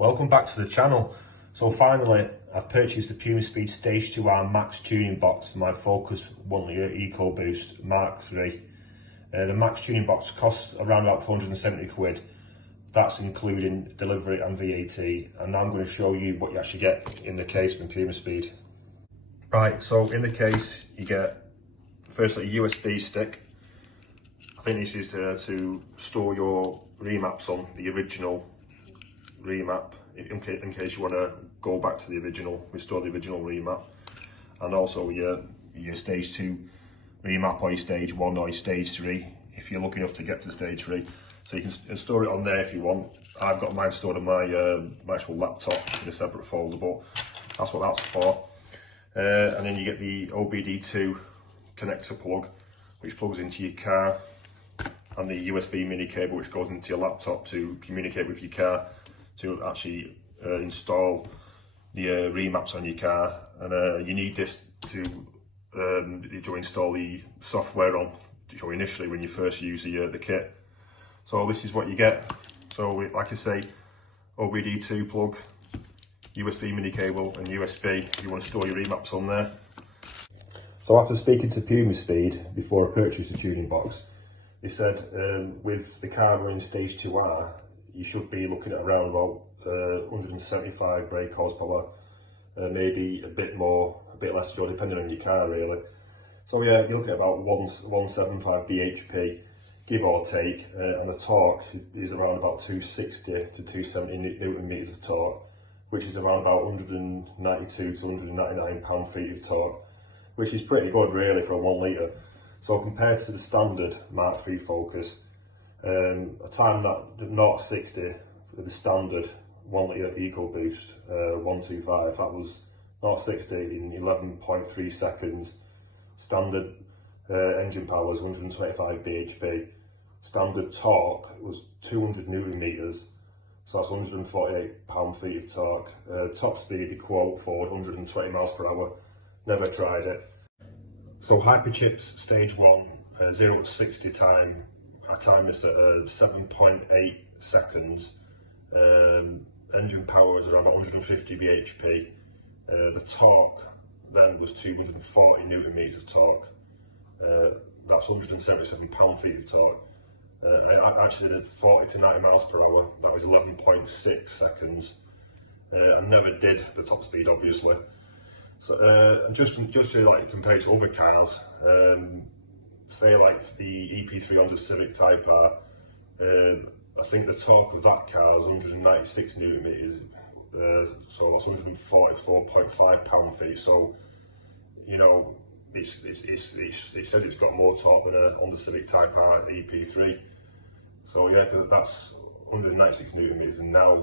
Welcome back to the channel. So finally, I've purchased the Pumaspeed Stage 2R Max tuning box for my Focus 1 litre Ecoboost Mk3. The Max tuning box costs around about 470 quid. That's including delivery and VAT. And now I'm going to show you what you actually get in the case from Pumaspeed. Right, so in the case you get firstly a USB stick. I think this is to store your remaps on, the original remap, in case you want to go back to the original, restore the original remap, and also your stage 2 remap, or your stage 1 or your stage 3 if you're lucky enough to get to stage 3. So you can store it on there if you want. I've got mine stored on my actual laptop in a separate folder, but that's what that's for. And then you get the OBD2 connector plug, which plugs into your car, and the USB mini cable which goes into your laptop to communicate with your car, to actually install the remaps on your car. And you need this to install the software on initially when you first use the kit. So this is what you get. So like I say, OBD2 plug, USB mini cable and USB if you want to store your remaps on there. So after speaking to Pumaspeed before I purchased the tuning box, they said with the car running stage 2R, you should be looking at around about 175 brake horsepower, maybe a bit more, a bit less, depending on your car really. So yeah, you're looking at about 175 bhp, give or take, and the torque is around about 260 to 270 newton meters of torque, which is around about 192 to 199 pound-feet of torque, which is pretty good really for a 1 litre. So compared to the standard Mk3 Focus, a time that 0-60 for the standard 1 litre Ecoboost 125, that was 0-60 in 11.3 seconds. Standard engine power was 125 bhp. Standard torque was 200 newton meters, so that's 148 pound-feet of torque. Top speed, they quote for 120 miles per hour. Never tried it. So Hyperchip's stage 1 0-60 time, I timed this at 7.8 seconds. Engine power was around 150 bhp. The torque then was 240 newton meters of torque. That's 177 pound-feet of torque. I actually did 40 to 90 miles per hour. That was 11.6 seconds. I never did the top speed, obviously. So just to like compare it to other cars, say like the EP3 Honda Civic Type R, I think the torque of that car is 196 newton meters, so that's 144.5 pound-feet. So you know, it says it's got more torque than a Honda Civic Type R EP3. So yeah, that's 196 newton meters, and now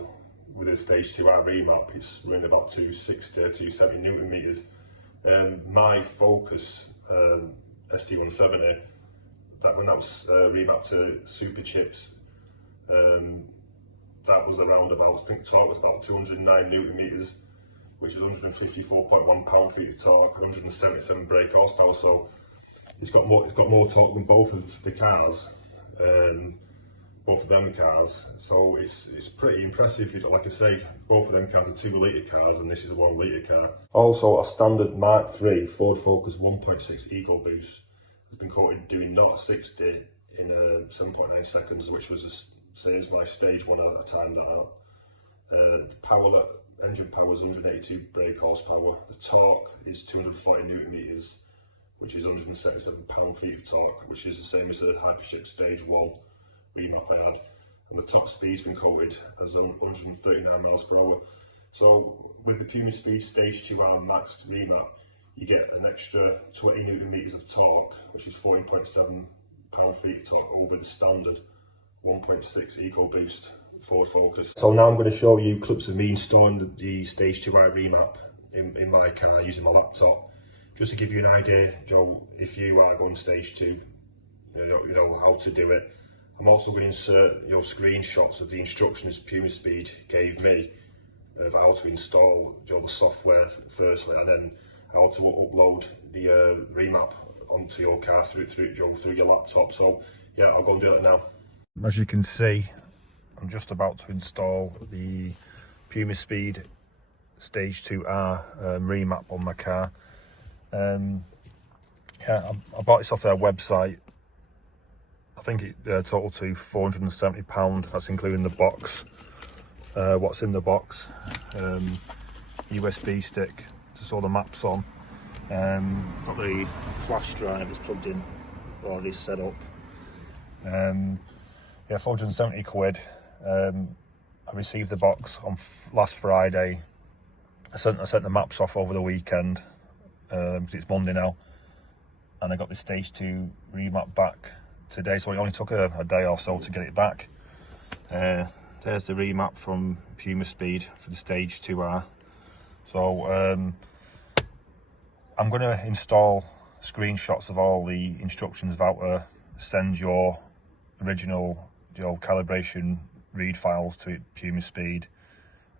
with a stage 2R remap, it's running about 260 to 270 newton meters. My Focus ST170, that when that was remapped to super chips, that was around about, I think torque was about 209 newton meters, which is 154.1 pound-feet of torque, 177 brake horsepower. So it's got more torque than both of the cars, both of them cars. So it's pretty impressive. Like I say, both of them cars are 2 litre cars, and this is a 1 litre car. Also, a standard Mk3 Ford Focus 1.6 Ecoboost has been quoted doing 0-60 in 7.9 seconds, which was saves my stage 1 out. I timed that out. Engine power is 182 brake horsepower. The torque is 240 newton meters, which is 177 pound-feet of torque, which is the same as the Hypership Stage 1 remap I had. And the top speed's been quoted as 139 miles per hour. So with the Pumaspeed Stage 2R Maxed remap, you get an extra 20 newton meters of torque, which is 14.7 pound-feet of torque over the standard 1.6 Ecoboost Ford Focus. So now I'm going to show you clips of me installing the Stage 2R remap in my car using my laptop, just to give you an idea, Joe, if you are going Stage 2, you know how to do it. I'm also going to insert your screenshots of the instructions Pumaspeed gave me of how to install the software firstly, and then how to upload the remap onto your car through your laptop. So yeah, I'll go and do it now. As you can see, I'm just about to install the Pumaspeed Stage 2R remap on my car. Yeah, I bought this off their website. I think it totaled to £470. That's including the box. What's in the box? USB stick to store the maps on. Got the flash drive that's plugged in, already set up. Yeah, 470 quid. I received the box on last Friday. I sent the maps off over the weekend, because it's Monday now, and I got the Stage 2 remap back today, so it only took a day or so to get it back. There's the remap from Pumaspeed for the Stage 2R. So I'm going to install screenshots of all the instructions of how to send your original calibration read files to Pumaspeed.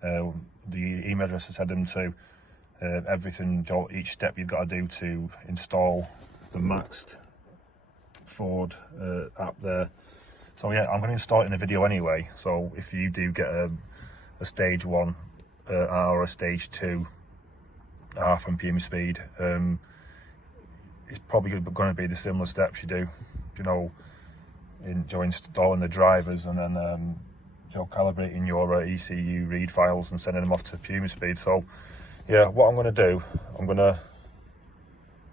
The email address I send them to, everything, each step you've got to do to install the MAXD Ford app there. So yeah, I'm going to install it in the video anyway, so if you do get a Stage 1 or a Stage 2 from Pumaspeed, it's probably going to be the similar steps you do, installing the drivers and then calibrating your ECU read files and sending them off to Pumaspeed. So yeah, what I'm going to do, I'm going to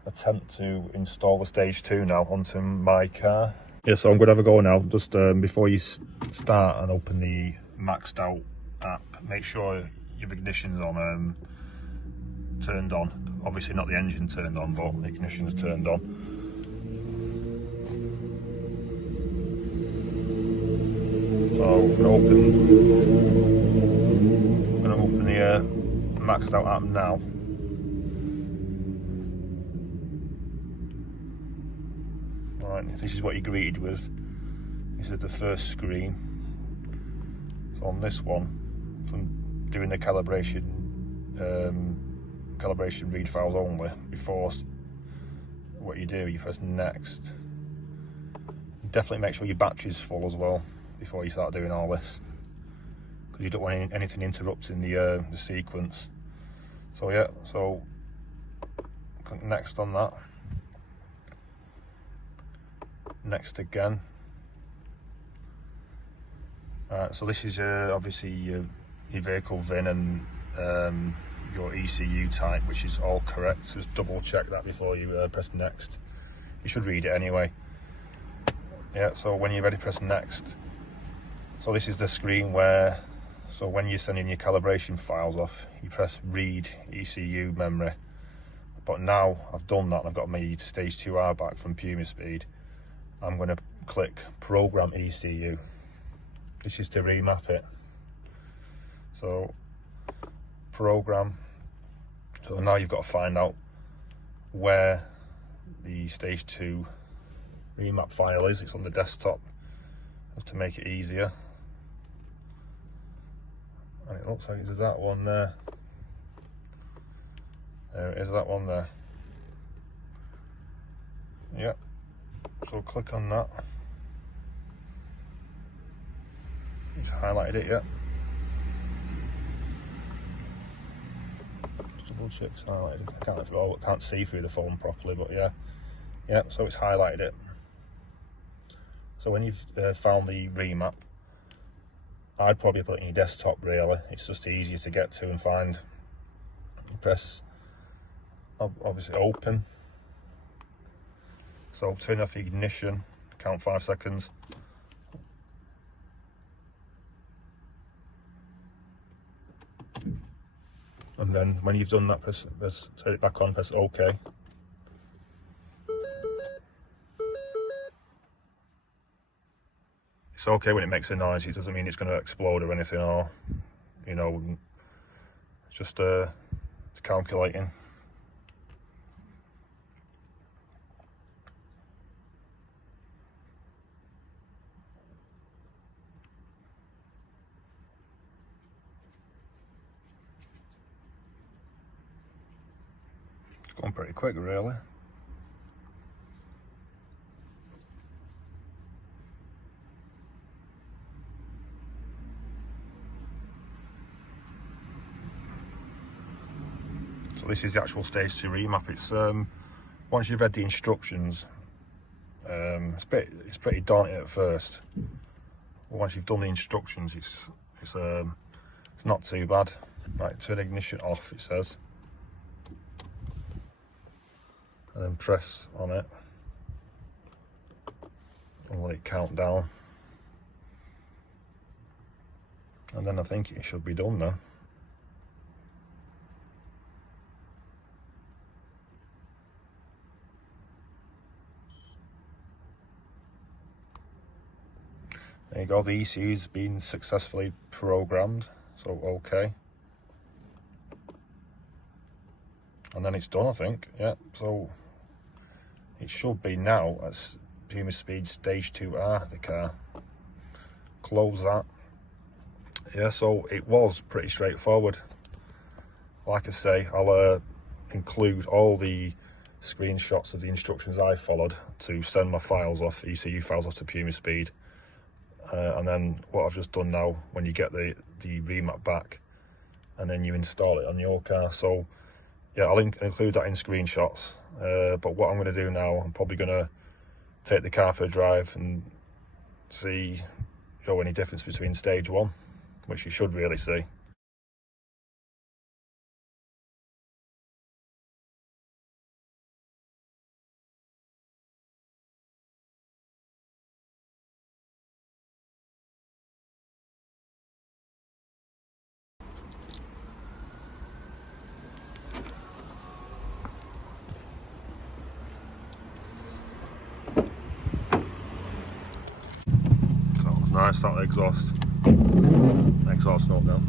attempt to install the Stage 2 now onto my car. Yeah, so I'm going to have a go now. Just before you start and open the maxed out app, make sure your ignition's on, turned on. Obviously not the engine turned on, but the ignition's turned on. So I'm going to open the maxed out app now. Right, this is what you're greeted with. This is the first screen. So on this one, from doing the calibration read files only, before what you do, you press next. Definitely make sure your battery's full as well before you start doing all this, because you don't want anything interrupting the sequence. So yeah, so click next on that. Next again. So this is obviously your vehicle VIN and your ECU type, which is all correct. So just double check that before you press next. You should read it anyway. Yeah, so when you're ready, press next. So this is the screen where, so when you're sending your calibration files off, you press read ECU memory. But now I've done that and I've got my Stage 2R back from Pumaspeed, I'm going to click program ECU. This is to remap it. So program. So now you've got to find out where the Stage 2 remap file is. It's on the desktop, just to make it easier. And it looks like it's that one there. There it is, that one there. Yep. So click on that. It's highlighted it, yet. Just double check it's highlighted. I can't see through the phone properly, but yeah. So it's highlighted it. So when you've found the remap, I'd probably put it in your desktop really, it's just easier to get to and find. Press obviously open, so turn off the ignition, count 5 seconds. And then when you've done that, press turn it back on, press OK. It's okay when it makes a noise, it doesn't mean it's going to explode or anything, or, you know, it's just it's calculating. It's going pretty quick really. So this is the actual stage 2 remap. It's once you've read the instructions, it's pretty daunting at first. But once you've done the instructions, it's not too bad. Right, turn ignition off, it says, and then press on it and let it count down, and then I think it should be done now. There you go, the ECU's been successfully programmed, so okay. And then it's done, I think, yeah, so it should be now at Pumaspeed Stage 2R, the car. Close that. Yeah, so it was pretty straightforward. Like I say, I'll include all the screenshots of the instructions I followed to send my files off, ECU files off to Pumaspeed. And then what I've just done now, when you get the remap back, and then you install it on your car. So yeah, I'll include that in screenshots. But what I'm going to do now, I'm probably going to take the car for a drive and see, any difference between stage 1, which you should really see. Nice, that exhaust note now.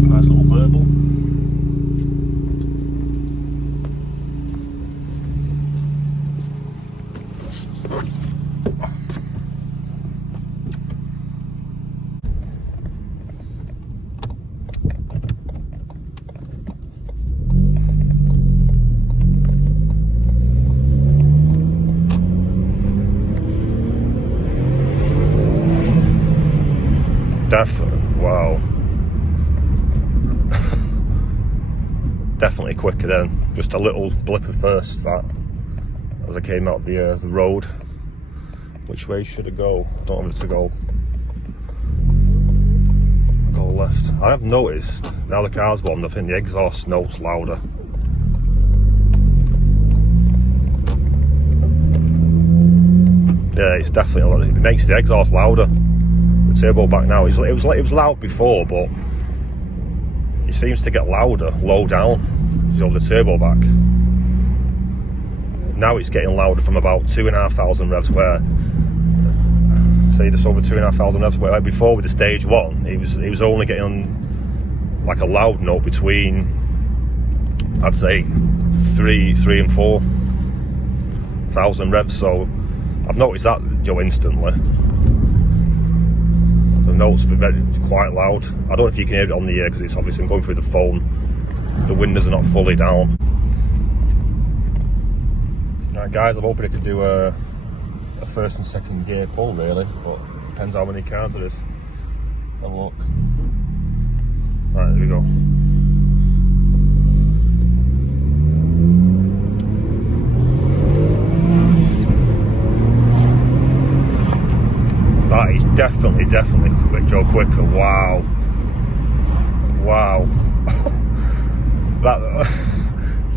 Nice little burble. Wow. Definitely quicker then. Just a little blip at first, that, as I came out the road. Which way should I go? I don't want it to go left. I have noticed, now the car's warmed, I think the exhaust note's louder. Yeah, it's definitely, it makes the exhaust louder. The turbo back now, it was loud before, but it seems to get louder low down, the turbo back. Now it's getting louder from about 2,500 revs, where, say, just over 2,500 revs, where before with the stage 1, it was only getting like a loud note between, I'd say, 3 and 4,000 revs. So I've noticed that instantly. The notes are quite loud. I don't know if you can hear it on the ear because it's obviously going through the phone. The windows are not fully down. Right guys, I'm hoping I can do a first and second gear pull really, but depends how many cars there is. Have a look. Right, there we go. That is definitely quicker. Wow.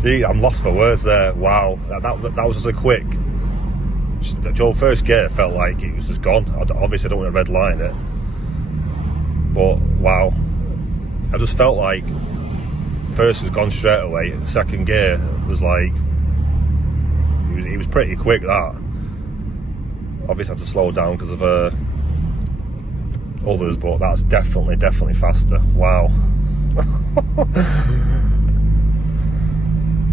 Gee, I'm lost for words there. Wow, that was just a quick. Joe, first gear felt like it was just gone. Obviously, I don't want to red line it, but wow, I just felt like first was gone straight away. Second gear was like it was pretty quick. That obviously I had to slow down because of others, but that's definitely faster. Wow.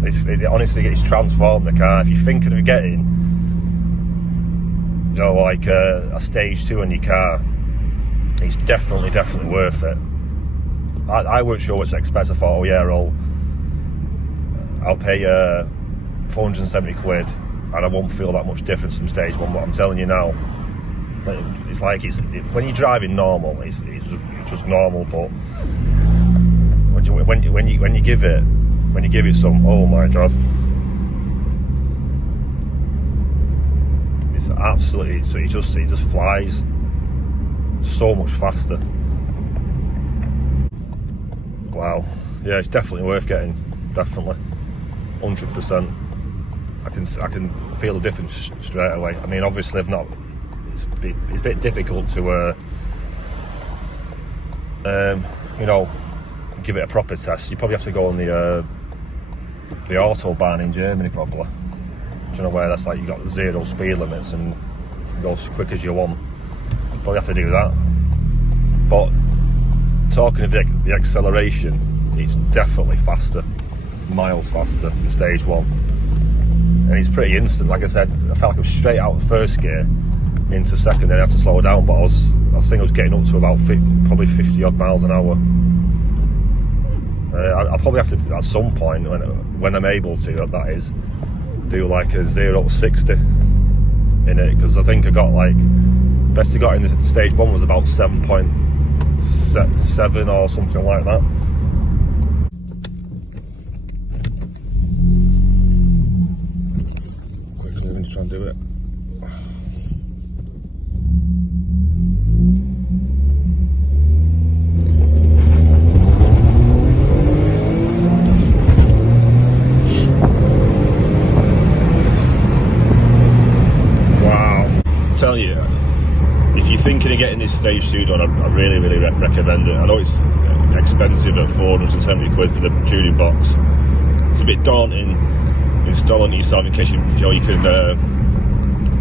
It honestly, it's transformed the car. If you're thinking of getting, you know, like a stage 2 on your car, it's definitely worth it. I weren't sure what to expect. I thought, oh yeah, I'll pay 470 quid and I won't feel that much difference from stage 1, but I'm telling you now, it's like when you're driving normal, it's just normal, but when you give it some, oh my god, it's absolutely, it just flies so much faster. Wow, yeah, it's definitely worth getting, definitely, 100%. I can feel the difference straight away. I mean, obviously, I've not. It's a bit difficult to, you know, give it a proper test. You probably have to go on the autobahn in Germany, probably. Do you know where that's like you got 0 speed limits and go as quick as you want. Probably have to do that. But talking of the acceleration, it's definitely faster, miles faster than stage 1, and it's pretty instant. Like I said, I felt like I was straight out of first gear into second, then I had to slow down, but I think I was getting up to about probably 50 odd miles an hour. I'll probably have to, at some point, when I'm able to, that is, do like a 0 to 60 in it, because I think I got like, best I got in the stage 1 was about 7.7 or something like that. Quickly, I'm going to try and do it. Tell you, if you're thinking of getting this stage 2 done, I really recommend it. I know it's expensive at 470 quid for the tuning box. It's a bit daunting installing it yourself in case you can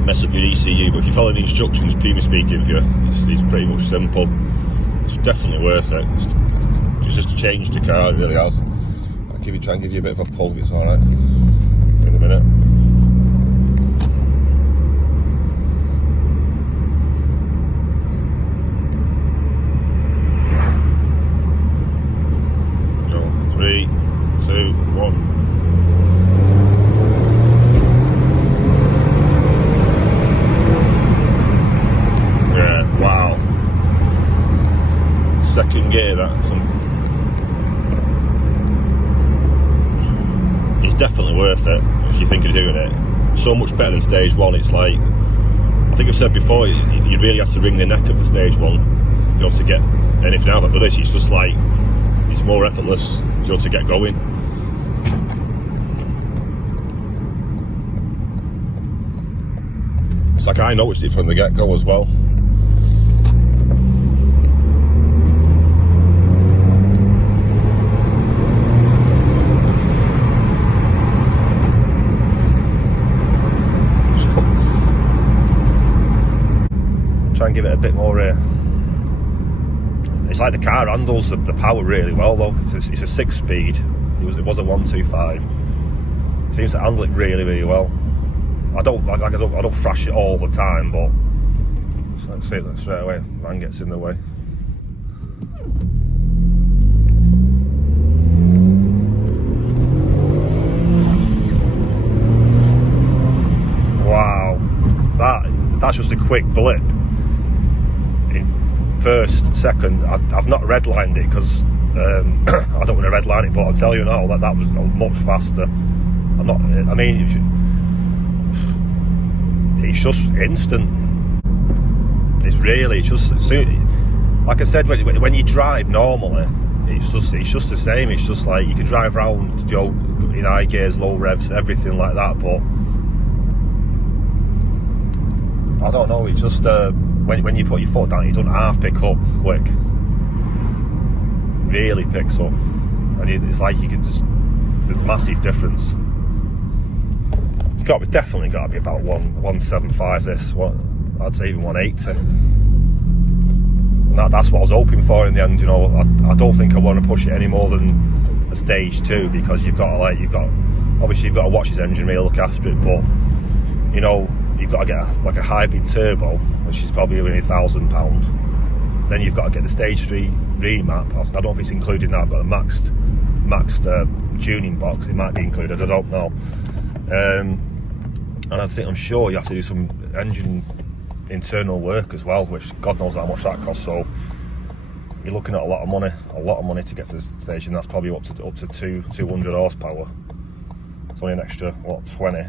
mess up your ECU, but if you follow the instructions Pumaspeed give you, it's pretty much simple. It's definitely worth it. It's just changed the car, it really has. I'll try and give you a bit of a pull, it's alright. In a minute. Three, 2, 1. Yeah, wow. Second gear, it's definitely worth it if you're thinking of doing it. So much better than stage 1. It's like, I think I've said before, you really have to wring the neck of the stage 1, you know, to get anything out of it. But this, it's just like, it's more effortless, you know, to get going. It's like I noticed it from the get-go as well. Try and give it a bit more it's like the car handles the power really well though. It's a 6-speed. It was a 125. It seems to handle it really well. I don't thrash it all the time, but let's see that straight away. Man gets in the way. quick blip in first, second. I've not redlined it because I don't want to redline it, but I'll tell you now that was much faster. I mean, it's just instant. It's just like I said, when you drive normally, it's just the same. It's just like you can drive around, you know, in high gears, low revs, everything like that. But I don't know. It's just when you put your foot down, it doesn't half pick up quick. Really picks up, and it's like you can just, it's a massive difference. It's definitely got to be about 175. This I'd say even 180. And that's what I was hoping for in the end. You know, I don't think I want to push it any more than a stage 2, because you've got to watch his engine, really look after it. But you know, you've got to get like a hybrid turbo, which is probably only £1,000. Then you've got to get the stage 3 remap. I don't know if it's included now. I've got a maxed tuning box. It might be included, I don't know. And I'm sure you have to do some engine internal work as well, which God knows how much that costs. So you're looking at a lot of money to get to the station. That's probably up to 200 horsepower. It's only an extra, what, 20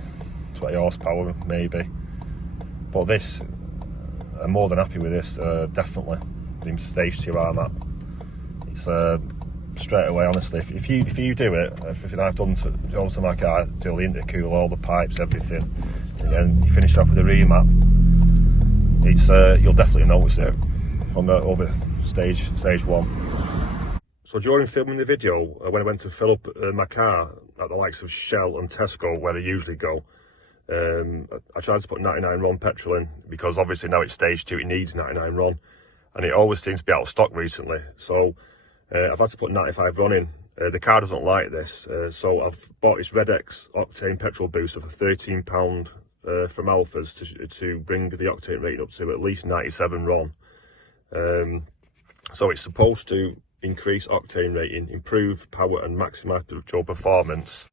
horsepower maybe. But this, I'm more than happy with this, definitely. The stage 2 remap. It's straight away, honestly. If you do it, everything I've done to my car, do the intercooler, all the pipes, everything, and you finish off with a remap, it's you'll definitely notice it on over stage 1. So during filming the video, when I went to fill up my car at the likes of Shell and Tesco, where I usually go, I tried to put 99 RON petrol in, because obviously now it's stage 2, it needs 99 RON, and it always seems to be out of stock recently. So I've had to put 95 RON in. The car doesn't like this, so I've bought this Red X octane petrol booster for £13 from Alphas to bring the octane rating up to at least 97 RON. So it's supposed to increase octane rating, improve power and maximise your performance.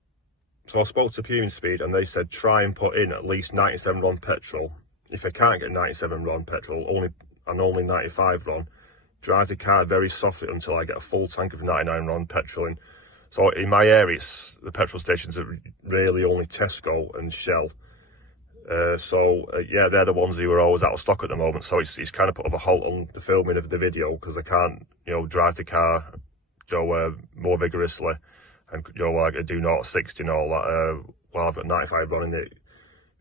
So I spoke to Pumaspeed and they said try and put in at least 97 RON petrol. If I can't get 97 RON petrol, only 95 RON, drive the car very softly until I get a full tank of 99 RON petrol in. So in my area, the petrol stations are really only Tesco and Shell. Yeah, they're the ones who are always out of stock at the moment. So it's kind of put a halt on the filming of the video, because I can't, you know, drive the car, you know, more vigorously, and you know, like do 0-60 and all that while I've got 95 RON in it,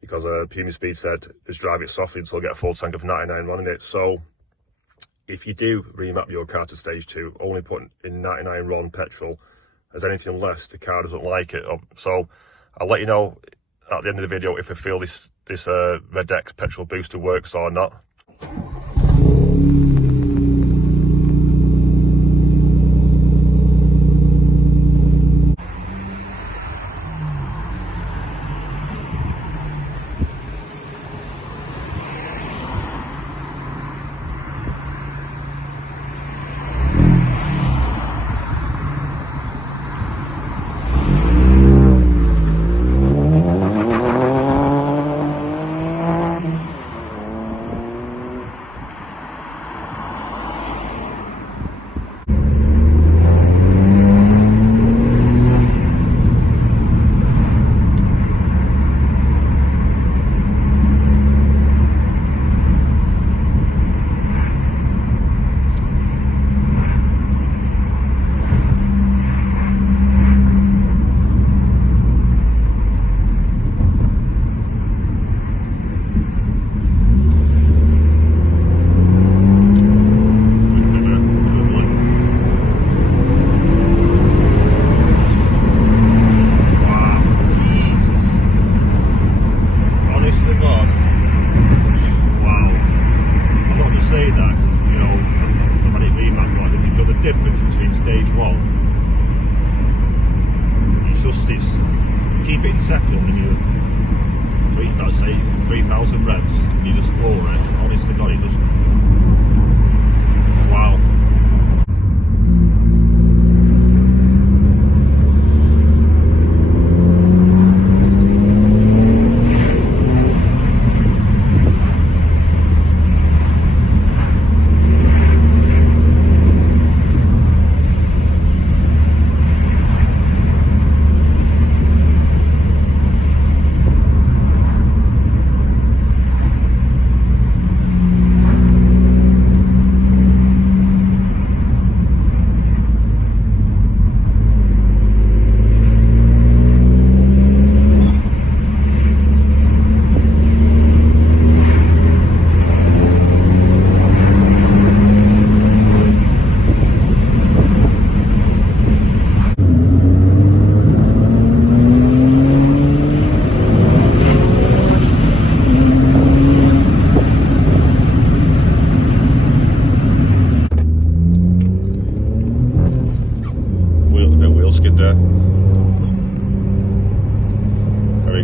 because Pumaspeed said just drive it softly until I get a full tank of 99 RON in it. So if you do remap your car to stage 2, only put in 99 RON petrol, as anything less, the car doesn't like it. So I'll let you know at the end of the video if I feel this Red X petrol booster works or not. Keep it in second and you're let's say 3,000 revs and you just floor it. Honestly God, you just wow.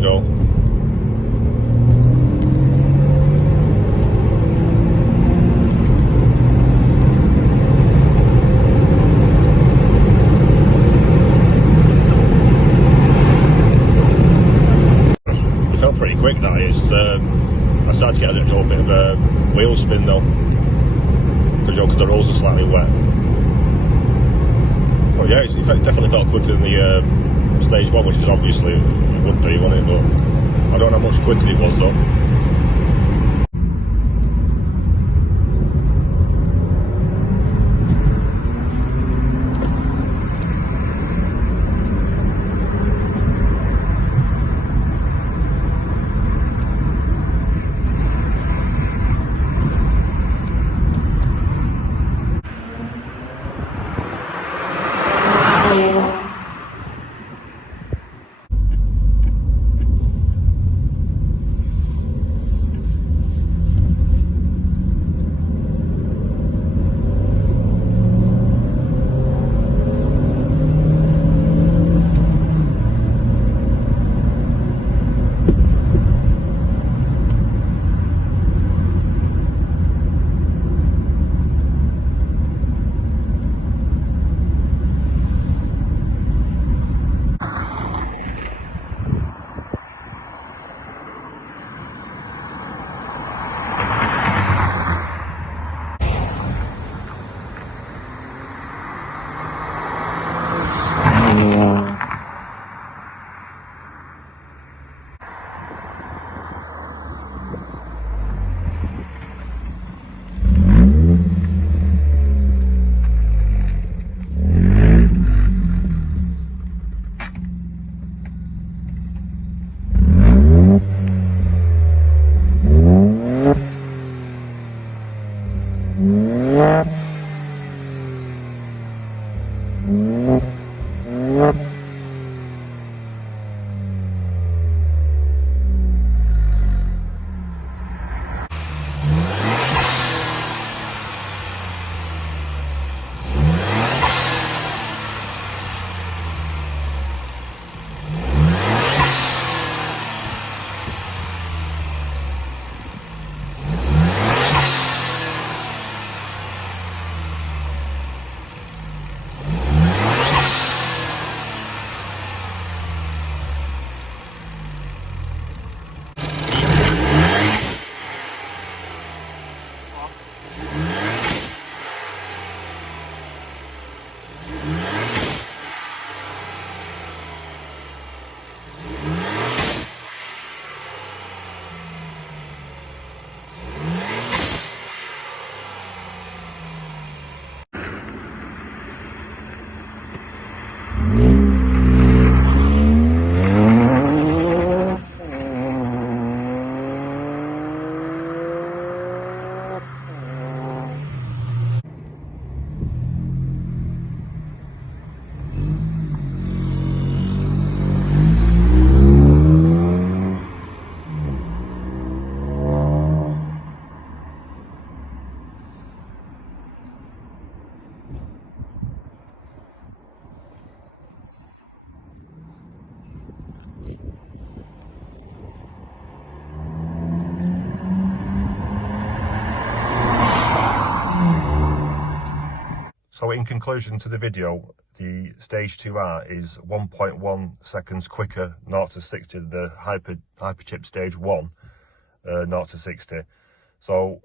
go. It felt pretty quick, that is. I started to get a little bit of a wheel spin though, because the rolls are slightly wet. Oh yeah, it definitely felt quicker than the stage one, which is obviously it would be, wouldn't it? But I don't know how much quicker it was though. So in conclusion to the video, the Stage 2R is 1.1 seconds quicker 0 to 60 than the Hyperchip Stage 1 0 to 60. So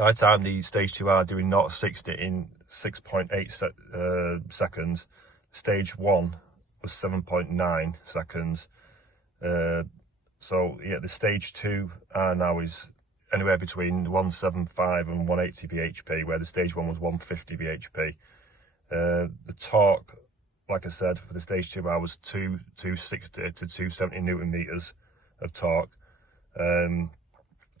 I timed the Stage 2R doing 0 to 60 in 6.8 seconds. Stage 1 was 7.9 seconds. So yeah, the Stage 2R now is anywhere between 175 and 180 bhp, where the Stage 1 was 150 bhp. The torque, like I said, for the Stage 2R was 260 to 270 newton meters of torque.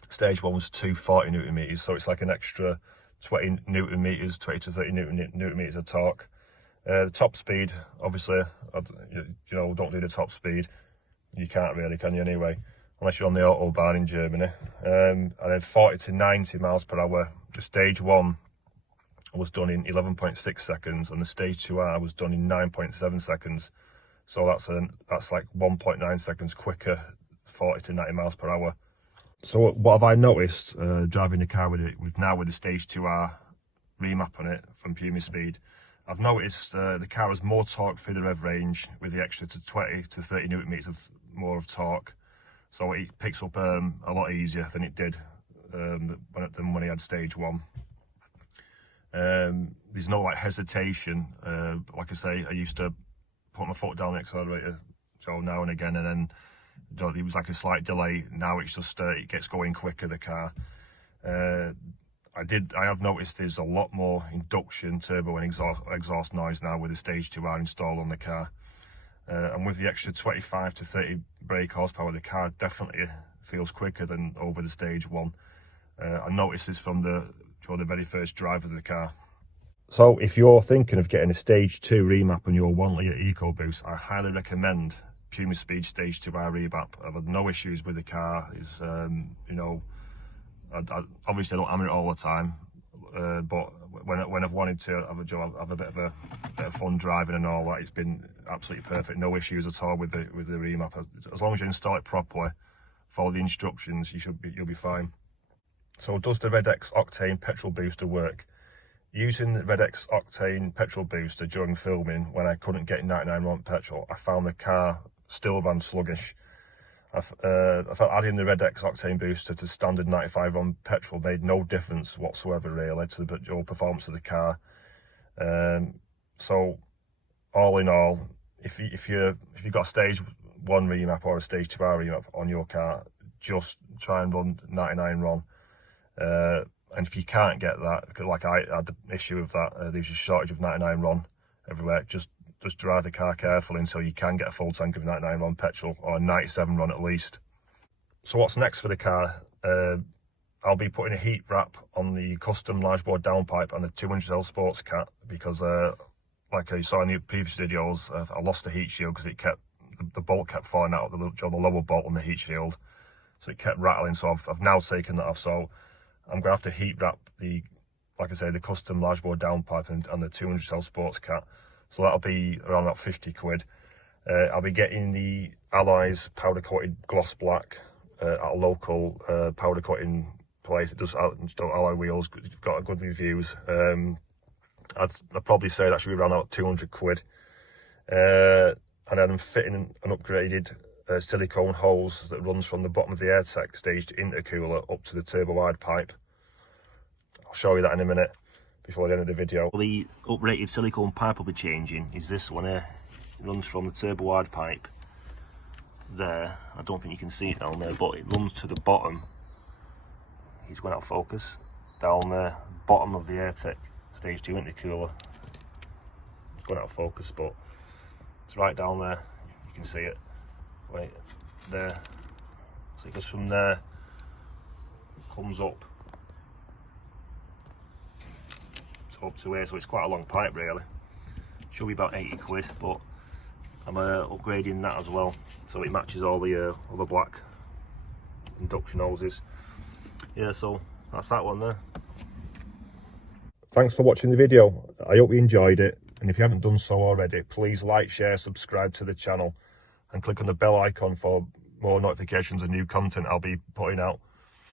Stage 1 was 240 newton meters, so it's like an extra 20 newton meters, 20 to 30 newton meters of torque. The top speed, obviously, don't do the top speed. You can't really, can you, anyway? Unless you're on the Autobahn in Germany. And then 40 to 90 miles per hour. The Stage 1 was done in 11.6 seconds, and the Stage 2R was done in 9.7 seconds. So that's like 1.9 seconds quicker, 40 to 90 miles per hour. So what have I noticed driving the car with the Stage 2R remap on it from Pumaspeed? I've noticed the car has more torque through the rev range with the extra to 20 to 30 newton meters of more of torque. So it picks up a lot easier than it did when he had Stage 1. There's no like hesitation. Like I say, I used to put my foot down the accelerator so now and again, and then it was like a slight delay. Now it's just it gets going quicker, the car. I have noticed there's a lot more induction, turbo and exhaust noise now with the Stage 2R installed on the car. And with the extra 25 to 30 brake horsepower, the car definitely feels quicker than over the Stage 1. I noticed this from the very first drive of the car. So if you're thinking of getting a Stage 2 remap on your 1 litre EcoBoost, I highly recommend Pumaspeed Stage 2R remap. I've had no issues with the car. It's, you know, obviously I don't hammer it all the time, but when I've wanted to have a bit of fun driving and all that, it's been absolutely perfect. No issues at all with the remap. As long as you install it properly, follow the instructions, you'll be fine. So does the Red X Octane petrol booster work? Using the Red X Octane petrol booster during filming when I couldn't get 99 RON petrol, I found the car still ran sluggish. I felt adding the Red X Octane booster to standard 95 RON petrol made no difference whatsoever really to the overall performance of the car. So all in all, if you've got a Stage 1 remap or a Stage 2R remap on your car, just try and run 99 RON. And if you can't get that, like I had the issue of that, there's a shortage of 99 RON everywhere, just drive the car carefully until you can get a full tank of 99 RON petrol, or 97 RON at least. So what's next for the car? I'll be putting a heat wrap on the custom large bore downpipe and the 200L Sports Cat, because like you saw in the previous videos, I lost the heat shield because the bolt kept falling out, the lower bolt on the heat shield, so it kept rattling. So I've now taken that off. So I'm going to have to heat wrap like I say, the custom large bore downpipe and the 200L Sports Cat. So that'll be around about 50 quid. I'll be getting the Alloys powder coated gloss black at a local powder coating place. It does alloy wheels, it's got good reviews. I'd probably say that should be around about 200 quid. And then I'm fitting an upgraded silicone hose that runs from the bottom of the AirTech staged intercooler up to the turbo wide pipe. I'll show you that in a minute before the end of the video. The uprated silicone pipe will be changing is this one here. It runs from the turbo wide pipe there. I don't think you can see it down there, but it runs to the bottom. He's going out of focus. Down there, bottom of the AirTech Stage 2 intercooler. It's going out of focus, but it's right down there. You can see it. Right there. So it goes from there, comes up to here, so it's quite a long pipe really. Should be about 80 quid, but I'm upgrading that as well so it matches all the other black induction hoses. Yeah, so that's that one there. Thanks for watching the video. I hope you enjoyed it, and if you haven't done so already, please like, share, subscribe to the channel and click on the bell icon for more notifications of new content I'll be putting out.